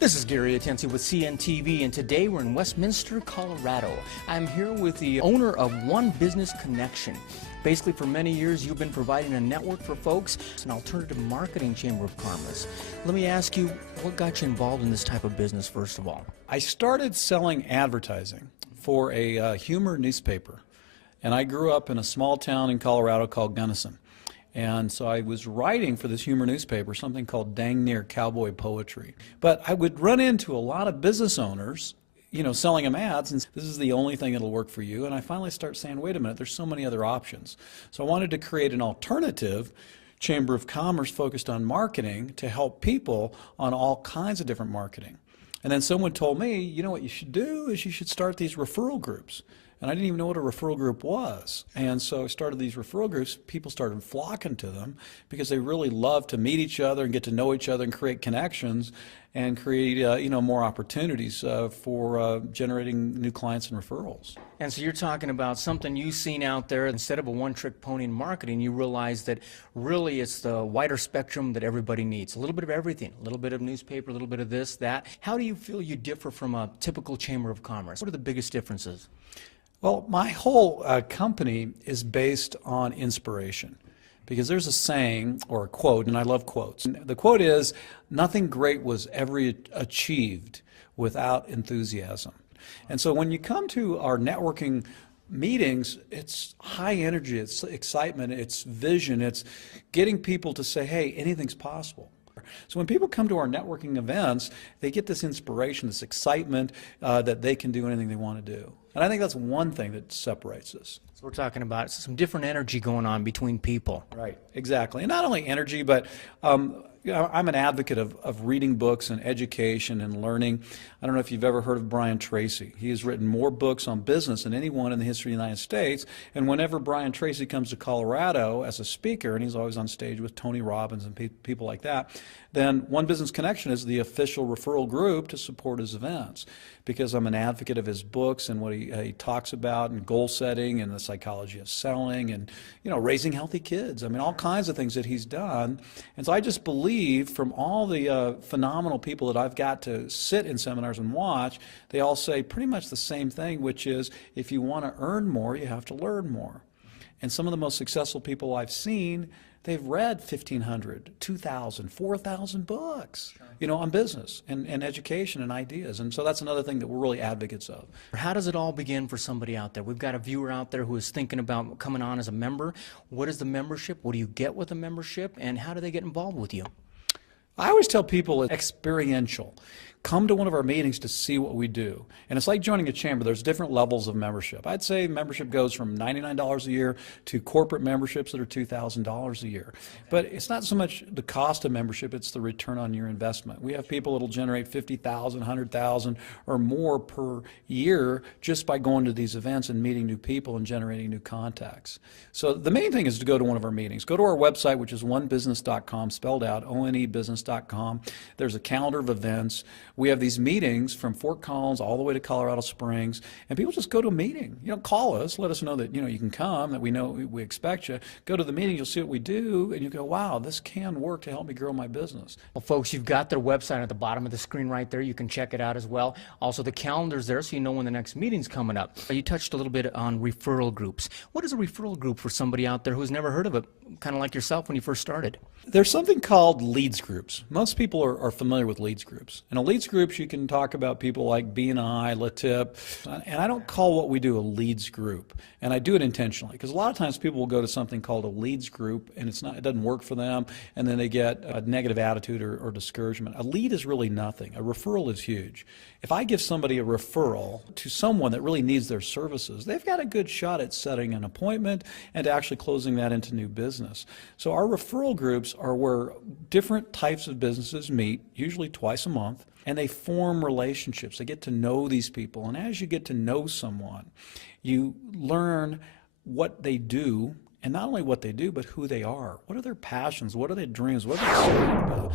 This is Gary Atensi with CNTV, and today we're in Westminster, Colorado. I'm here with the owner of One Business Connection. Basically, for many years, you've been providing a network for folks. It's an alternative marketing chamber of commerce. Let me ask you, what got you involved in this type of business, first of all? I started selling advertising for a humor newspaper, and I grew up in a small town in Colorado called Gunnison. And so I was writing for this humor newspaper, something called Dang Near Cowboy Poetry. But I would run into a lot of business owners, selling them ads, and this is the only thing that'll work for you. And I finally start saying, wait a minute, there's so many other options. So I wanted to create an alternative chamber of commerce focused on marketing to help people on all kinds of different marketing. And then someone told me, you know what you should do is you should start these referral groups. And I didn't even know what a referral group was. And so I started these referral groups. People started flocking to them because they really love to meet each other and get to know each other and create connections and create more opportunities for generating new clients and referrals. And so you're talking about something you've seen out there. Instead of a one-trick pony in marketing, you realize that really it's the wider spectrum that everybody needs. A little bit of everything, a little bit of newspaper, a little bit of this, that. How do you feel you differ from a typical chamber of commerce? What are the biggest differences? Well, my whole company is based on inspiration, because there's a saying or a quote, and I love quotes. And the quote is, nothing great was ever achieved without enthusiasm. And so when you come to our networking meetings, it's high energy, it's excitement, it's vision, it's getting people to say, hey, anything's possible. So when people come to our networking events, they get this inspiration, this excitement that they can do anything they want to do. And I think that's one thing that separates us. So we're talking about some different energy going on between people. Right, exactly. And not only energy, but I'm an advocate of reading books and education and learning. I don't know if you've ever heard of Brian Tracy. He has written more books on business than anyone in the history of the United States. And whenever Brian Tracy comes to Colorado as a speaker, and he's always on stage with Tony Robbins and people like that, then One Business Connection is the official referral group to support his events, because I'm an advocate of his books and what he talks about, and goal setting and the psychology of selling and raising healthy kids. I mean, all kinds of things that he's done. And so I just believe from all the phenomenal people that I've got to sit in seminars and watch, they all say pretty much the same thing, which is if you want to earn more, you have to learn more. And some of the most successful people I've seen, they've read 1,500, 2,000, 4,000 books, on business and education and ideas. And so that's another thing that we're really advocates of. How does it all begin for somebody out there? We've got a viewer out there who is thinking about coming on as a member. What is the membership? What do you get with a membership? And how do they get involved with you? I always tell people it's experiential. Come to one of our meetings to see what we do. And it's like joining a chamber. There's different levels of membership. I'd say membership goes from $99 a year to corporate memberships that are $2,000 a year. But it's not so much the cost of membership, it's the return on your investment. We have people that'll generate $50,000, $100,000 or more per year just by going to these events and meeting new people and generating new contacts. So the main thing is to go to one of our meetings. Go to our website, which is onebusiness.com, spelled out, onebusiness.com. There's a calendar of events. We have these meetings from Fort Collins all the way to Colorado Springs, and people just go to a meeting. Call us, let us know that you can come, that we know we expect you. Go to the meeting, you'll see what we do, and you go, wow, this can work to help me grow my business. Well, folks, you've got their website at the bottom of the screen right there. You can check it out as well. Also, the calendar's there so you know when the next meeting's coming up. You touched a little bit on referral groups. What is a referral group for somebody out there who's never heard of it, kind of like yourself when you first started? There's something called leads groups. Most people are familiar with leads groups. And in leads groups, you can talk about people like BNI, LaTip, and I don't call what we do a leads group. And I do it intentionally, because a lot of times people will go to something called a leads group, and it doesn't work for them, and then they get a negative attitude or discouragement. A lead is really nothing. A referral is huge. If I give somebody a referral to someone that really needs their services, they've got a good shot at setting an appointment and actually closing that into new business. So our referral groups are where different types of businesses meet, usually twice a month, and they form relationships. They get to know these people, and as you get to know someone, you learn what they do, and not only what they do, but who they are. What are their passions? What are their dreams? What are they excited about?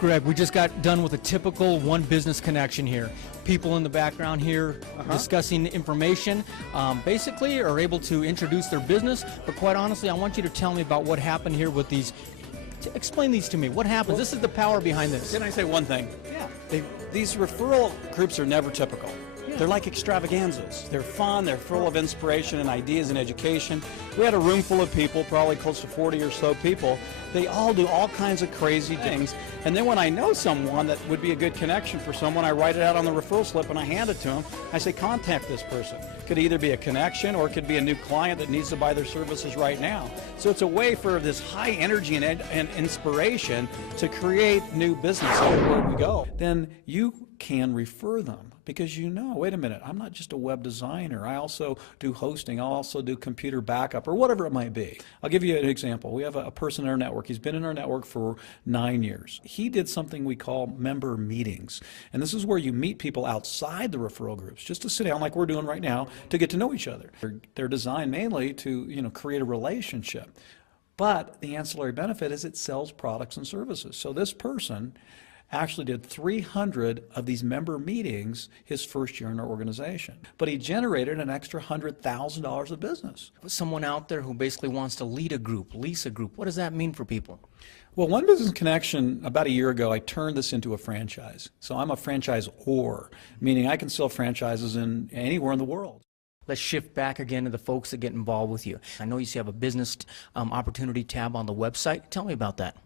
Greg, we just got done with a typical One Business Connection here. People in the background here discussing information, basically are able to introduce their business, but quite honestly, I want you to tell me about what happened here with these. Explain these to me. What happens? This is the power behind this. Can I say one thing? Yeah. These referral groups are never typical. They're like extravaganzas. They're fun, they're full of inspiration and ideas and education. We had a room full of people, probably close to 40 or so people. They all do all kinds of crazy things. And then when I know someone that would be a good connection for someone, I write it out on the referral slip and I hand it to them. I say, contact this person. Could either be a connection or it could be a new client that needs to buy their services right now. So it's a way for this high energy and inspiration to create new business everywhere we go. Then you can refer them because you know, wait a minute, I'm not just a web designer. I also do hosting. I'll also do computer backup or whatever it might be. I'll give you an example. We have a person in our network. He's been in our network for 9 years. He did something we call member meetings. And this is where you meet people outside the referral groups just to sit down like we're doing right now to get to know each other. They're designed mainly to, create a relationship. But the ancillary benefit is it sells products and services. So this person actually did 300 of these member meetings his first year in our organization. But he generated an extra $100,000 of business. Someone out there who basically wants to lead a group, lease a group, what does that mean for people? Well, One Business Connection, about a year ago, I turned this into a franchise. So I'm a franchisor, meaning I can sell franchises in anywhere in the world. Let's shift back again to the folks that get involved with you. I know you have a business opportunity tab on the website. Tell me about that.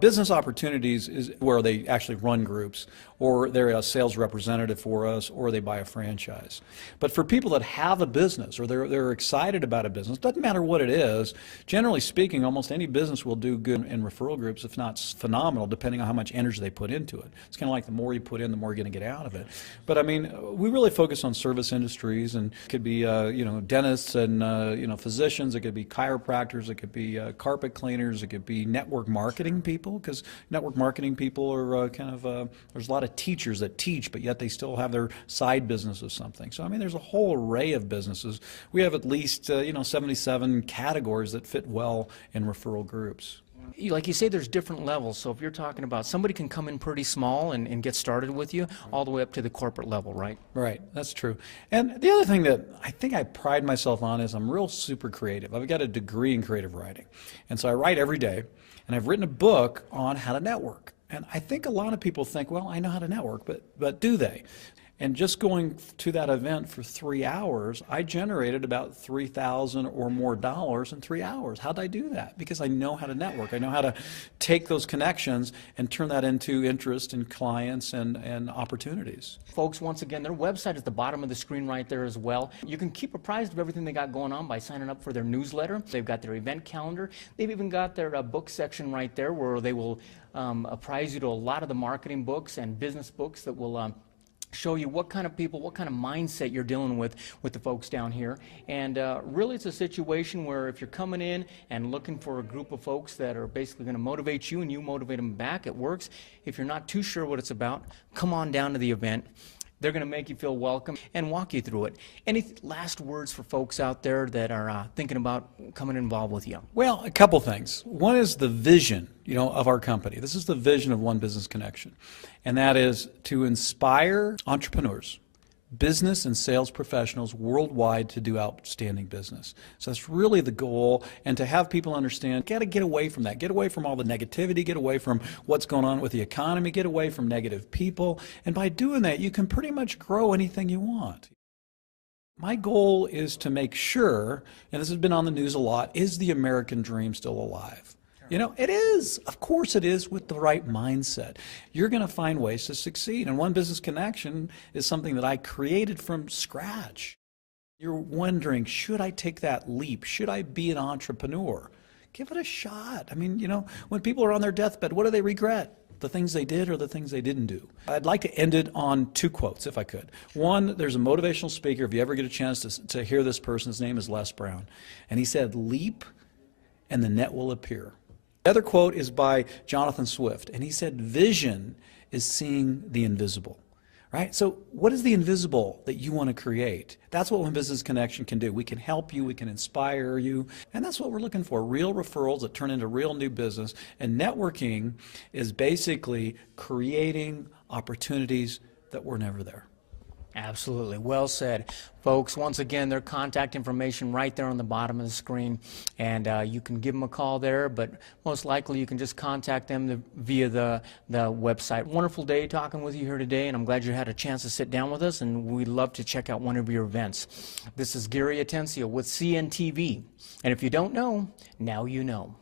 Business opportunities is where they actually run groups, or they're a sales representative for us, or they buy a franchise. But for people that have a business, or they're excited about a business, doesn't matter what it is, generally speaking, almost any business will do good in referral groups, if not phenomenal, depending on how much energy they put into it. It's kind of like the more you put in, the more you're going to get out of it. But I mean, we really focus on service industries, and it could be dentists and physicians, it could be chiropractors, it could be carpet cleaners, it could be network marketing people, because network marketing people are there's a lot of teachers that teach, but yet they still have their side business of something. So I mean, there's a whole array of businesses. We have at least 77 categories that fit well in referral groups. Like you say, there's different levels. So if you're talking about somebody can come in pretty small and get started with you all the way up to the corporate level, right? Right, that's true. And the other thing that I think I pride myself on is I'm real super creative. I've got a degree in creative writing. And so I write every day, and I've written a book on how to network. And I think a lot of people think, well, I know how to network, but do they? And just going to that event for 3 hours, I generated about $3,000 or more in 3 hours. How'd I do that? Because I know how to network. I know how to take those connections and turn that into interest in clients and opportunities. Folks, once again, their website is at the bottom of the screen right there as well. You can keep apprised of everything they got going on by signing up for their newsletter. They've got their event calendar. They've even got their book section right there where they will apprise you to a lot of the marketing books and business books that will show you what kind of people, what kind of mindset you're dealing with the folks down here. And really it's a situation where if you're coming in and looking for a group of folks that are basically going to motivate you and you motivate them back, it works. If you're not too sure what it's about, come on down to the event. They're going to make you feel welcome and walk you through it. Any last words for folks out there that are thinking about coming involved with you? Well, a couple things. One is the vision, of our company. This is the vision of One Business Connection, and that is to inspire entrepreneurs, business and sales professionals worldwide to do outstanding business. So that's really the goal, and to have people understand, got to get away from that. Get away from all the negativity, get away from what's going on with the economy, get away from negative people, and by doing that, you can pretty much grow anything you want. My goal is to make sure, and this has been on the news a lot, is the American dream still alive? It is. Of course it is, with the right mindset. You're going to find ways to succeed. And One Business Connection is something that I created from scratch. You're wondering, should I take that leap? Should I be an entrepreneur? Give it a shot. I mean, when people are on their deathbed, what do they regret? The things they did or the things they didn't do? I'd like to end it on 2 quotes, if I could. One, there's a motivational speaker. If you ever get a chance to hear this person, his name is Les Brown. And he said, leap and the net will appear. The other quote is by Jonathan Swift, and he said, vision is seeing the invisible. right? So what is the invisible that you want to create? That's what One Business Connection can do. We can help you, we can inspire you, and that's what we're looking for, real referrals that turn into real new business. And networking is basically creating opportunities that were never there. Absolutely. Well said. Folks, once again, their contact information right there on the bottom of the screen, and you can give them a call there, but most likely you can just contact them via the website. Wonderful day talking with you here today, and I'm glad you had a chance to sit down with us, and we'd love to check out one of your events. This is Gary Atencio with CNTV, and if you don't know, now you know.